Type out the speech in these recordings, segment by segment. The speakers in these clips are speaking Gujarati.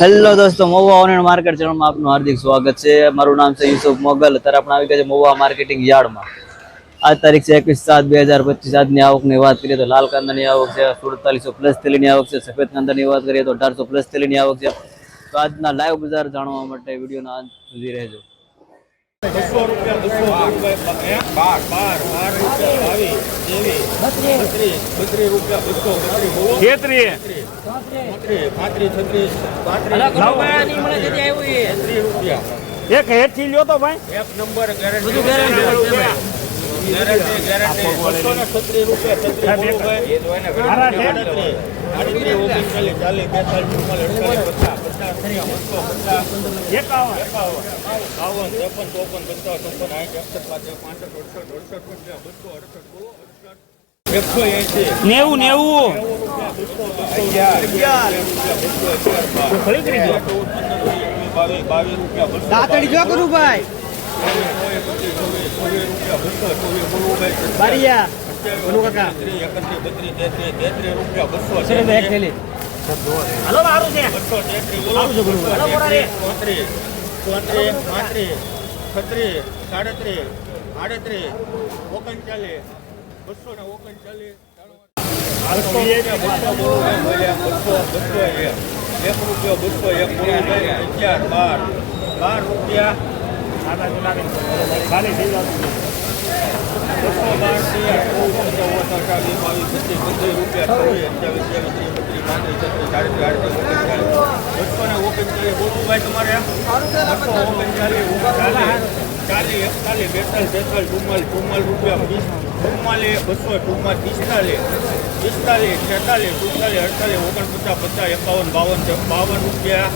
હેલો દોસ્તો, મોવા ઓનલાઈન માર્કેટ ચેનલમાં આપનું હાર્દિક સ્વાગત છે. મારું નામ છે યુસુફ મોગલ. અત્યારે આપણે આવી ગયા છે મહુવા માર્કેટિંગ યાર્ડમાં. આજ તારીખ છે એકવીસ સાત બે હજાર પચીસ. આજની આવકની વાત કરીએ તો લાલ કાંદાની આવક છે, સુડતાલીસો પ્લસ તેલીની આવક છે, સફેદ કાંદાની વાત કરીએ તો અઢારસો પ્લસ તેલીની આવક છે. તો આજના લાઈવ બજાર જાણવા માટે વિડીયોના અંત સુધી રહેજો. બસો રૂપિયા બસો બાર. બાર બાર રૂપિયા બાવીસ ત્રેવીસ બત્રીસ. બત્રીસ રૂપિયા બસો બત્રીસ બોલો. પાંત્રીસ છત્રીસ પાંત્રીસ છત્રીસ રૂપિયા. એક હેઠથી લ્યો તો ભાઈ. એક નંબર ગેરંટી નેવું નેવું. દાંતડી જો કરું ભાઈ બારિયા બોલું કાકા એક થેલી હાલો મારું છે સાડત્રીસ આડત્રીસ ઓગણચાલીસ બસો ને ઓગણચાલીસ એક રૂપિયા બસો એક અગિયાર બાર બાર રૂપિયા ચાલીસ એકતાલીસ બેતાલીસ તેતાલીસ ચુમ્માલીસ ચુમ્માલીસ રૂપિયા બસો ચુમ્માલીસ પિસ્તાલીસ પિસ્તાલીસ છેતાલીસ સુડતાલીસ અડતાલીસ ઓગણપચાસ પચાસ એકાવન બાવન બાવન રૂપિયા.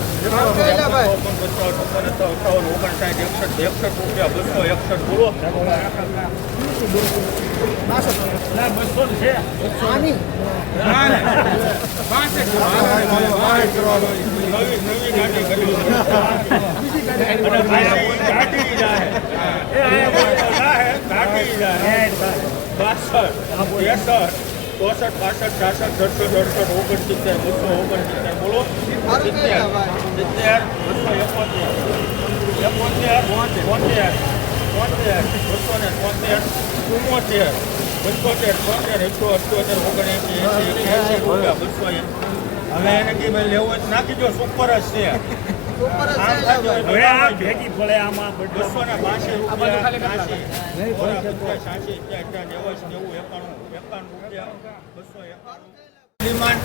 ઓગણ પચાસ છપ્પન અઠાવન ઓગણસાઠ એકસઠ એકસઠ રૂપિયા બસો એકસઠ બોલો. બસો છે. નવી નવી ગાડી કરી ગાડી જાય ગાડી જાય બાસઠ. ચોસઠ પાસઠ છાસઠ સડસઠ ઓગણ ઓગણસિત્તેર, બસો ઓગણસિત્તેર, બોલો. સિત્તેર. સિત્તેર, બસો એકોતેર. એકોતેર, બોતેર. બોતેર બસો ને તોતેર ચુમ્મોતેર, પંચોતેર, છોતેર, એકસો અઠ્યોતેર ઓગણએંસી એસી એસી રૂપિયા બસો હવે એને કે ભાઈ લેવું જ નાખી દો સુપર જ છે. હવે આ ભેગી પડે આમાં બસો ને બાસી રૂપિયા છ્યાસી. બોરા પચાસ, છ્યાસી, અઠ્યાસી, નેવાસી, નેવું, એકાણું, એકાણું રૂપિયા, બસો એકાણું. ડિમાન્ડ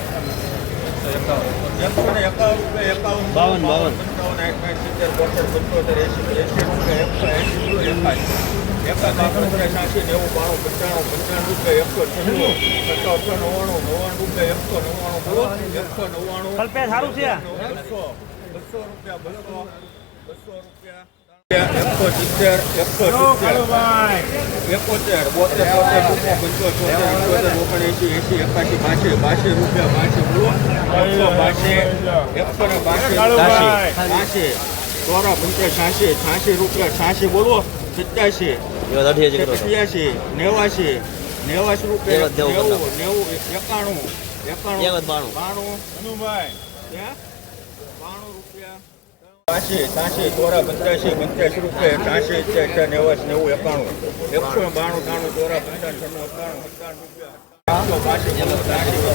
એકસો ને એકાવન રૂપિયા, એકાવન, બાવન, બાવન. પંચાવન, સાઠ, સાઠ, સિત્તેર, બોતેર, પંચોતેર, એંસી, એંસી રૂપિયા, એકસો એંસી રૂપિયા, એકાસી. એકાસી, પંચાસી, છ્યાસી, નેવું, બાણું, પંચાણું, પંચાણું રૂપિયા, એકસો છન્નું, સત્તાવન, નવ્વાણું, નવ્વાણું રૂપિયા, એકસો નવ્વાણું, બોલો, એકસો નવ્વાણું. સારું છે બસો રૂપિયા બસો. બસો રૂપિયા. એકસો સિત્તેર એકસો સિત્તેર એકોતેર બોતેર બોતેર રૂપિયા પંચોતેર અઠ્યોતેર ઓગણએંસી એંસી એકાસી બાસી બાસી રૂપિયા બાસી બોલો. એકસો બાસી એકસો ને બાસી કાળુભાઈ. ચોરા પંચાસ છ્યાસી છ્યાસી રૂપિયા છ્યાસી બોલો. સત્યાસી સત્યાસી નેવાસી નેવાસી રૂપિયા નેવું, નેવું એકાણું એકાણું બાણું. બાણું. અનુભાઈ. છ્યાસી છ્યાસી ચોરા પંચ્યાસી પંચ્યાસી રૂપિયા છ્યાસી અઠ્યાસી નેવાસી નેવું એકાણું એકસો બાણું ત્રાણું ચોરા પંચાવન છન્નું અઠ્ઠાણું સત્તાણું રૂપિયા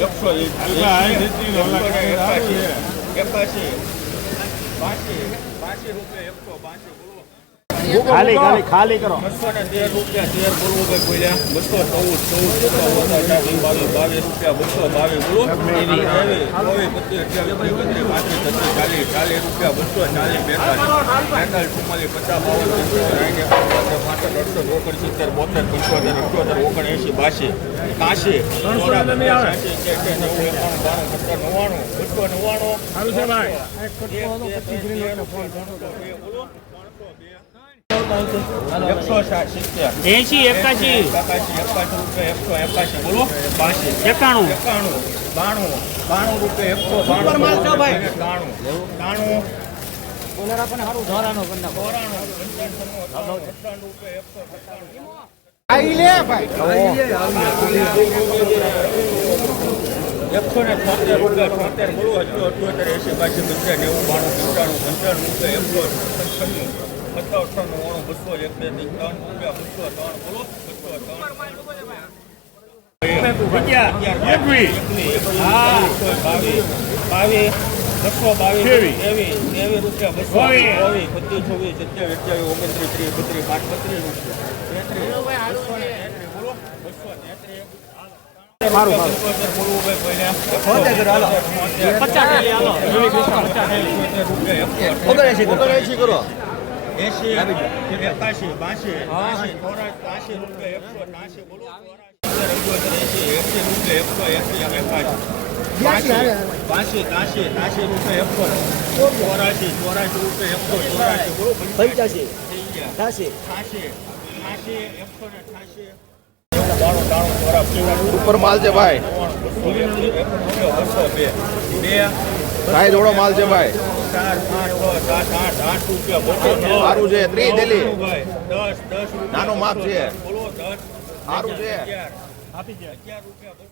એકસો બાસી નેવું બાણું ત્રાણું ત્રાણું રૂપિયા એકસો બસો ખાલી ખાલી ખાલી કરો. બસો ને તેર રૂપિયા તેર બોલવું ભાઈ બોલ્યા. બસો ચૌદ ચૌદ બાવીસ બાવીસ રૂપિયા બસો બાવીસ બોલો. ચોવીસ પચીસ અઠ્યાવીસ બત્રીસ પાંત્રીસ છત્રીસ ચાલીસ ચાલીસ રૂપિયા બસો ચાલીસ બેતાલીસ. બેતાલીસ ચુમ્માલીસ પચાસ બાવન પંચોતેર સાઠ એકાવન પાંસઠ અડસઠ બોતેર પંચોતેર અઠ્યોતેર ઓગણએંસી બાસી કાશી બસો નવ્વાણું. એસી એકાશી. એકાશી એકાશી રૂપિયા એકસો એકાશી બોલો. એકાણું. એકાણું બાણું બાણું રૂપિયા એકસો બાણું. ત્રાણું ચોરાણું પંચાણું સત્તાણું રૂપિયા એકસો સત્તાણું એકસો ને છોતેર રૂપિયા છોતેર બોલો હજુ અઠ્યોતેર એસી બાસી પંચાવન નેવું બાણું પંચાણું પંચાણું રૂપિયા એકસો છન્નું સત્તાવન અઠ્ઠાણું બસો એક બે ત્રણ રૂપિયા બસો ત્રણ બોલો બસો ત્રણ બસો બાવીસ ત્રેવીસ. ત્રેવીસ રૂપિયા બસો ચોવીસ. ચોવીસ પચીસ છવ્વીસ સત્યાવીસ અઠ્યાવીસ ઓગણત્રીસ ત્રીસ બત્રીસ પાંચ બત્રીસ રૂપિયા બોલો બસો મારું પહેલા પચાસ કરો પંચ્યાસી ચોરા ઉપર માલ છે ભાઈ બે ભાઈ થોડો માલ છે ભાઈ. સારું છે ત્રીસ દિલ્હી નાનું માપ છે. સારું છે. અગિયાર. અગિયાર રૂપિયા